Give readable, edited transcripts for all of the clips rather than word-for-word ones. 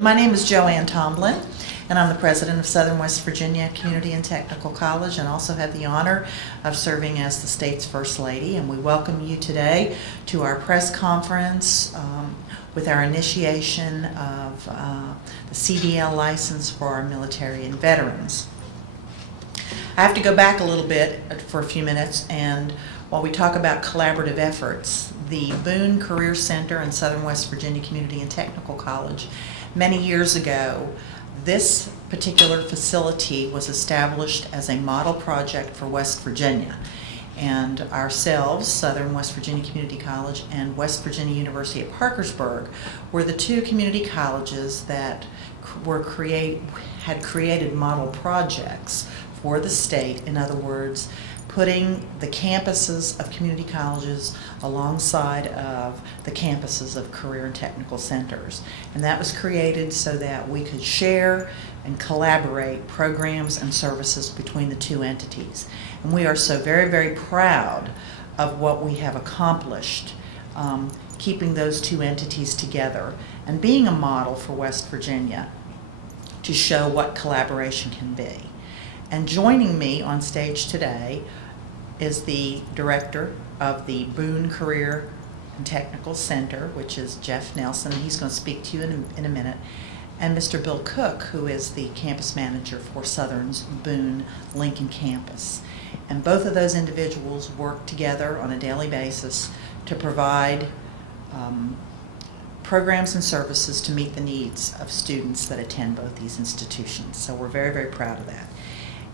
My name is Joanne Tomlin, and I'm the president of Southern West Virginia Community and Technical College, and also have the honor of serving as the state's First Lady. And we welcome you today to our press conference with our initiation of the CDL license for our military and veterans. I have to go back a little bit for a few minutes, and while we talk about collaborative efforts, the Boone Career Center and Southern West Virginia Community and Technical College, many years ago, this particular facility was established as a model project for West Virginia. And ourselves, Southern West Virginia Community College and West Virginia University at Parkersburg, were the two community colleges that had created model projects for the state. In other words, putting the campuses of community colleges alongside of the campuses of career and technical centers. And that was created so that we could share and collaborate programs and services between the two entities. And we are so very, very proud of what we have accomplished, keeping those two entities together and being a model for West Virginia to show what collaboration can be. And joining me on stage today is the director of the Boone Career and Technical Center, which is Jeff Nelson. He's going to speak to you in a minute. And Mr. Bill Cook, who is the campus manager for Southern's Boone Lincoln campus. And both of those individuals work together on a daily basis to provide programs and services to meet the needs of students that attend both these institutions. So we're very, very proud of that.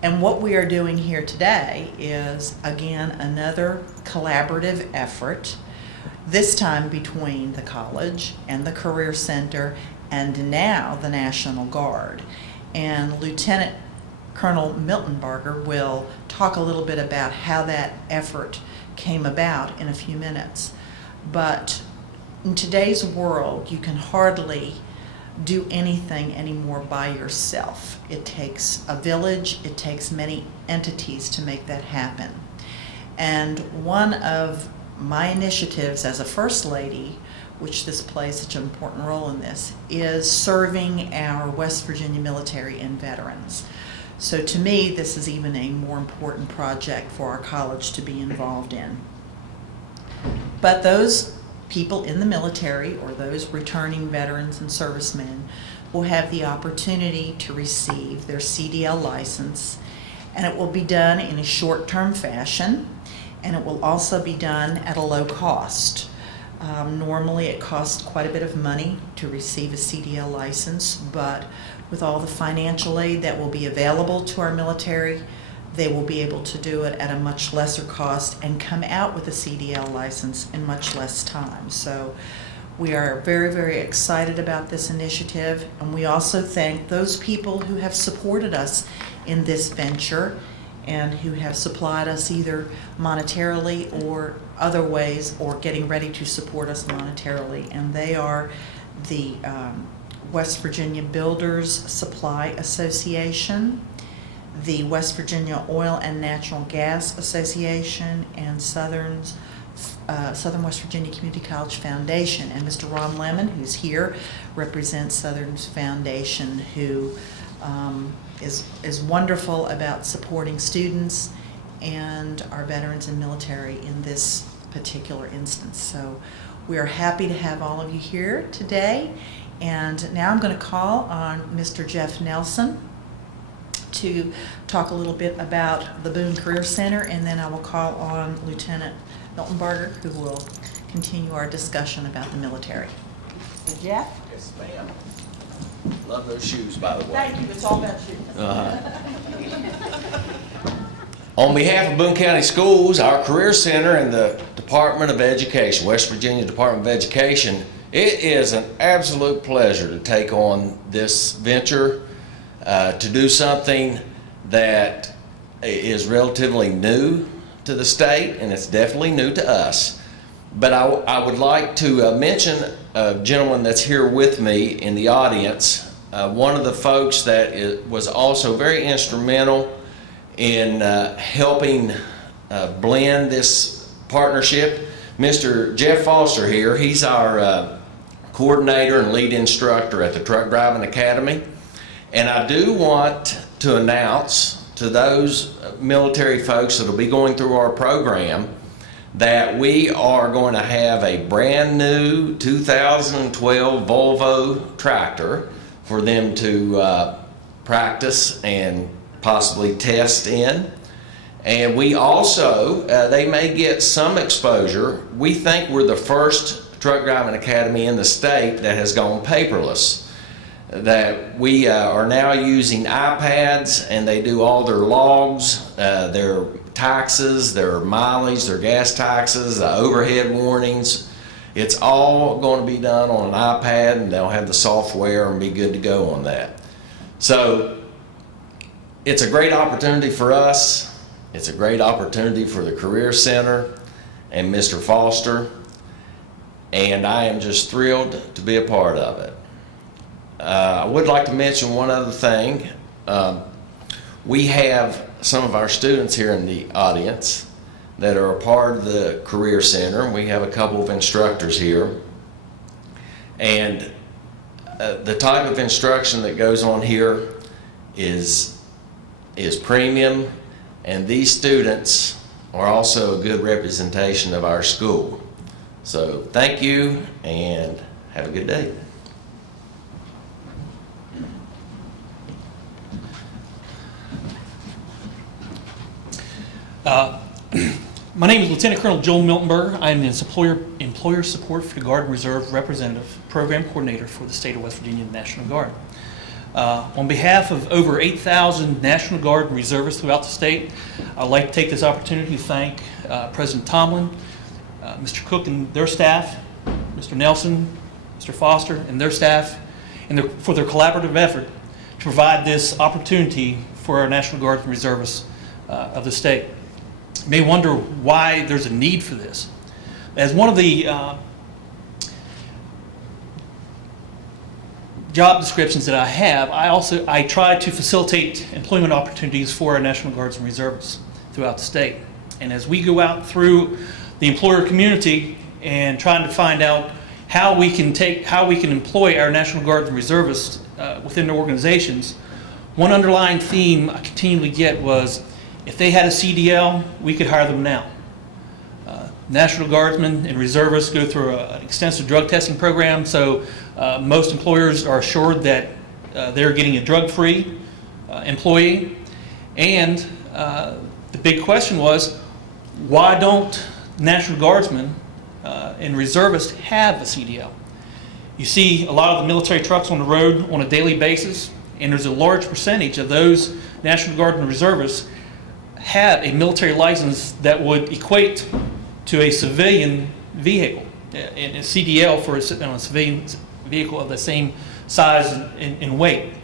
And what we are doing here today is, again, another collaborative effort, this time between the college and the Career Center and now the National Guard. And Lieutenant Colonel Miltenberger will talk a little bit about how that effort came about in a few minutes. But in today's world, you can hardly do anything anymore by yourself. It takes a village, it takes many entities to make that happen. And one of my initiatives as a First Lady, which this plays such an important role in this, is serving our West Virginia military and veterans. So to me, this is even a more important project for our college to be involved in. But those people in the military or those returning veterans and servicemen will have the opportunity to receive their CDL license, and it will be done in a short-term fashion, and it will also be done at a low cost. Normally it costs quite a bit of money to receive a CDL license, but with all the financial aid that will be available to our military, they will be able to do it at a much lesser cost and come out with a CDL license in much less time. So we are very, very excited about this initiative, and we also thank those people who have supported us in this venture and who have supplied us either monetarily or other ways, or getting ready to support us monetarily. And they are the West Virginia Builders Supply Association, the West Virginia Oil and Natural Gas Association, and Southern West Virginia Community College Foundation. And Mr. Ron Lemon, who's here, represents Southern's Foundation, who is wonderful about supporting students and our veterans and military in this particular instance. So we are happy to have all of you here today. And now I'm going to call on Mr. Jeff Nelson to talk a little bit about the Boone Career Center, and then I will call on Lieutenant Miltenberger, who will continue our discussion about the military. So Jeff? Yes, ma'am. Love those shoes, by the way. Thank you. It's all about shoes. On behalf of Boone County Schools, our Career Center, and the Department of Education, West Virginia Department of Education, it is an absolute pleasure to take on this venture, to do something that is relatively new to the state, and it's definitely new to us. But I would like to mention a gentleman that's here with me in the audience, one of the folks that was also very instrumental in helping blend this partnership, Mr. Jeff Foster here. He's our coordinator and lead instructor at the Truck Driving Academy. And I do want to announce to those military folks that will be going through our program that we are going to have a brand new 2012 Volvo tractor for them to practice and possibly test in. And we also, they may get some exposure. We think we're the first truck driving academy in the state that has gone paperless. That we are now using iPads, and they do all their logs, their taxes, their mileage, their gas taxes, the overhead warnings. It's all going to be done on an iPad, and they'll have the software and be good to go on that. So it's a great opportunity for us. It's a great opportunity for the Career Center and Mr. Foster, and I am just thrilled to be a part of it. I would like to mention one other thing. We have some of our students here in the audience that are a part of the Career Center. We have a couple of instructors here. And the type of instruction that goes on here is premium, and these students are also a good representation of our school. So thank you, and have a good day. My name is Lieutenant Colonel Joel Miltenberger. I am the Employer Support for the Guard and Reserve Representative Program Coordinator for the State of West Virginia National Guard. On behalf of over 8,000 National Guard and Reservists throughout the state, I'd like to take this opportunity to thank President Tomlin, Mr. Cook and their staff, Mr. Nelson, Mr. Foster and their staff, and for their collaborative effort to provide this opportunity for our National Guard and Reservists of the state. You may wonder why there's a need for this. As one of the job descriptions that I have, I try to facilitate employment opportunities for our National Guards and Reservists throughout the state. And as we go out through the employer community and trying to find out how we can employ our National Guards and Reservists within their organizations, one underlying theme I continually get was, if they had a CDL, we could hire them now. National Guardsmen and Reservists go through an extensive drug testing program, so most employers are assured that they're getting a drug-free employee. And the big question was, why don't National Guardsmen and Reservists have a CDL? You see a lot of the military trucks on the road on a daily basis, and there's a large percentage of those National Guardsmen and Reservists have a military license that would equate to a civilian vehicle, and a CDL for a civilian vehicle of the same size and weight.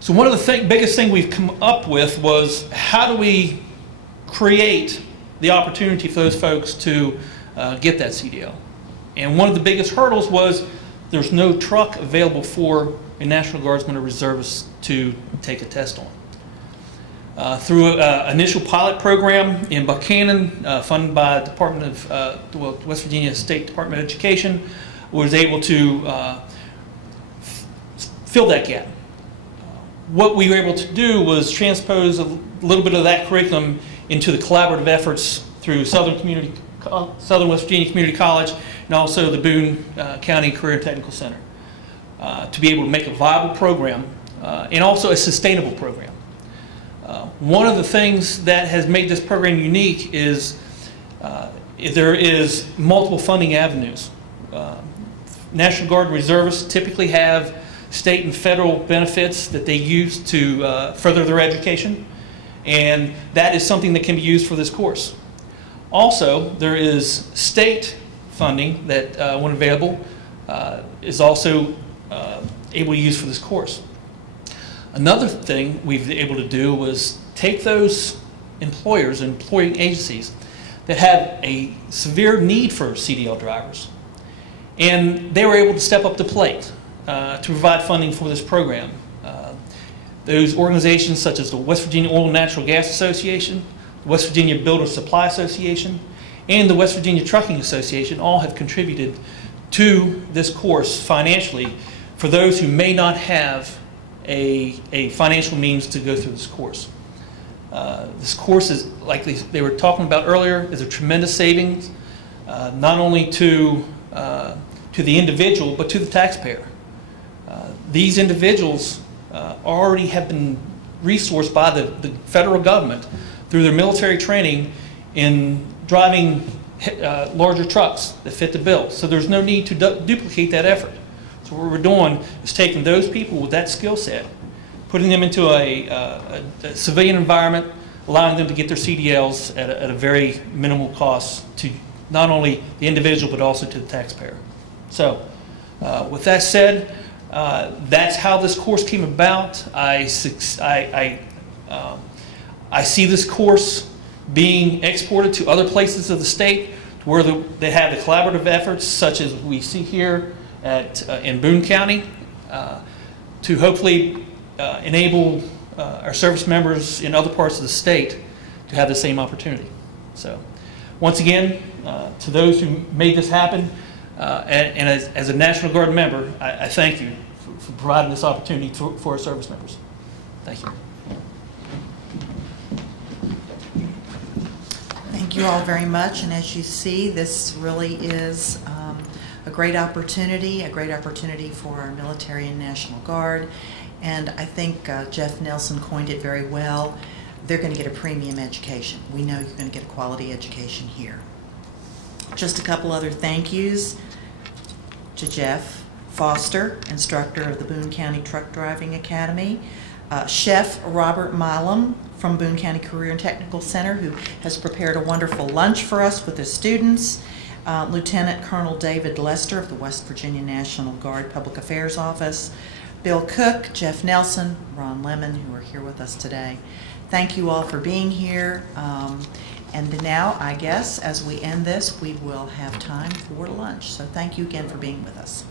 So one of the biggest things we've come up with was, how do we create the opportunity for those folks to get that CDL? And one of the biggest hurdles was there's no truck available for a National Guardsman or Reservist to take a test on. Through an initial pilot program in Buchanan, funded by the West Virginia State Department of Education, was able to fill that gap. What we were able to do was transpose a little bit of that curriculum into the collaborative efforts through Southern West Virginia Community College and also the Boone County Career Technical Center, to be able to make a viable program and also a sustainable program. One of the things that has made this program unique is there is multiple funding avenues. National Guard Reservists typically have state and federal benefits that they use to further their education, and that is something that can be used for this course. Also, there is state funding that, when available, is also able to use for this course. Another thing we've been able to do was take those employers and employing agencies that have a severe need for CDL drivers, and they were able to step up to plate to provide funding for this program. Those organizations such as the West Virginia Oil and Natural Gas Association, the West Virginia Builder Supply Association, and the West Virginia Trucking Association all have contributed to this course financially for those who may not have a financial means to go through this course. This course is, like they were talking about earlier, is a tremendous savings, not only to the individual, but to the taxpayer. These individuals already have been resourced by the federal government through their military training in driving larger trucks that fit the bill. So there's no need to duplicate that effort. So what we're doing is taking those people with that skill set, putting them into a civilian environment, allowing them to get their CDLs at a very minimal cost to not only the individual but also to the taxpayer. So with that said, that's how this course came about. I see this course being exported to other places of the state where they have the collaborative efforts such as we see here in Boone County to hopefully enable our service members in other parts of the state to have the same opportunity. So once again, to those who made this happen, and as a National Guard member, I thank you for providing this opportunity for our service members. Thank you. Thank you all very much, and as you see, this really is a great opportunity for our military and National Guard, and I think Jeff Nelson coined it very well. They're going to get a premium education. We know you're going to get a quality education here. Just a couple other thank yous to Jeff Foster, instructor of the Boone County Truck Driving Academy, Chef Robert Milam from Boone County Career and Technical Center, who has prepared a wonderful lunch for us with his students, Lieutenant Colonel David Lester of the West Virginia National Guard Public Affairs Office, Bill Cook, Jeff Nelson, Ron Lemon, who are here with us today. Thank you all for being here. And now, I guess, as we end this, we will have time for lunch. So thank you again for being with us.